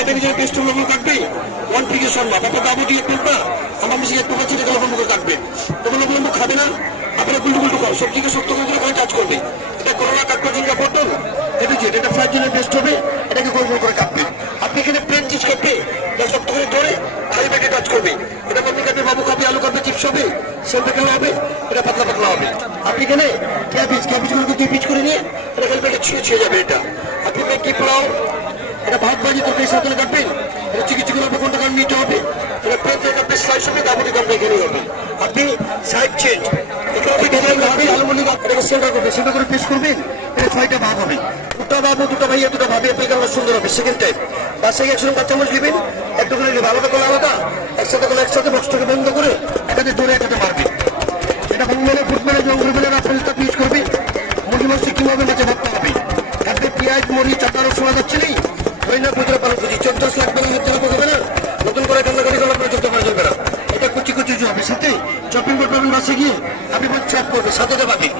এখানে যে পেস্ট লবণ কাটবে 1 থেকে সম্ভব আপনার দাবো দিয়ে টুকরা আমার মিশে একটু কাছে এটা লবণ করে কাটবে তখন লবণ খাবে না আপনারা গুলটু খাও সবজিকে শক্ত করে ওখানে কাজ করবে এটা করোনা কাটবে জিঙ্গা পটল এটা ফ্রাইড জন্য বেস্ট হবে এটাকে গোল গোল করে কাটবে আপনি এখানে প্লেন চিজ কাটবে শক্ত করে ধরে খালি পেটে কাজ করবে এটা আপনি কাটবে বাবু খাবে আলু কাটবে চিপস হবে সেল পেটানো হবে এটা পাতলা পাতলা হবে আপনি এখানে ক্যাবেজগুলোকে 2 পিস করে নিয়ে এটা খালি পেটে ছুঁয়ে যাবে এটা আপনি কি পোলাও এটা ভাত ভাজি তরকারি সাথে কাটবেন এটা চিকিৎসা আপনি কোনটা কারণ নিতে হবে এটা প্লেন কাটবে স্লাইস হবে দাবুটি কাটবে এখানে হবে আপনি সাইড চেঞ্জ সেটা করে পিস করবেন এটা 6টা ভাগ হবে দুটা বাবু দুটা ভাইয়া দুটা ভাবি আপনি সুন্দর হবে সেকেন্ড টাইম বাসায় একসঙ্গে কাঁচা মরিচ দিবেন একটু করে নেবে আলাদা করে আলাদা একসাথে করে একসাথে বক্সটাকে বন্ধ করে এটাতে দৌড়ে এটাতে মারবে এটা ফুটমেলে জঙ্গলে রাস্তা পিস করবে মুরগি মাছ কিভাবে মাঝে ভাবতে হবে আপনি পেঁয়াজ মরিচ আদা রসুন যাচ্ছে নেই ওই না পুজোর পালন করছি 14 লাখ টাকা হবে না নতুন করে কান্নাকাটি করার পরে চলতে পারা যাবে না এটা কুচি কুচি হবে সাথে চপিং করতে পারবেন বাসে গিয়ে আপনি চপ করবে সাথে পাবেন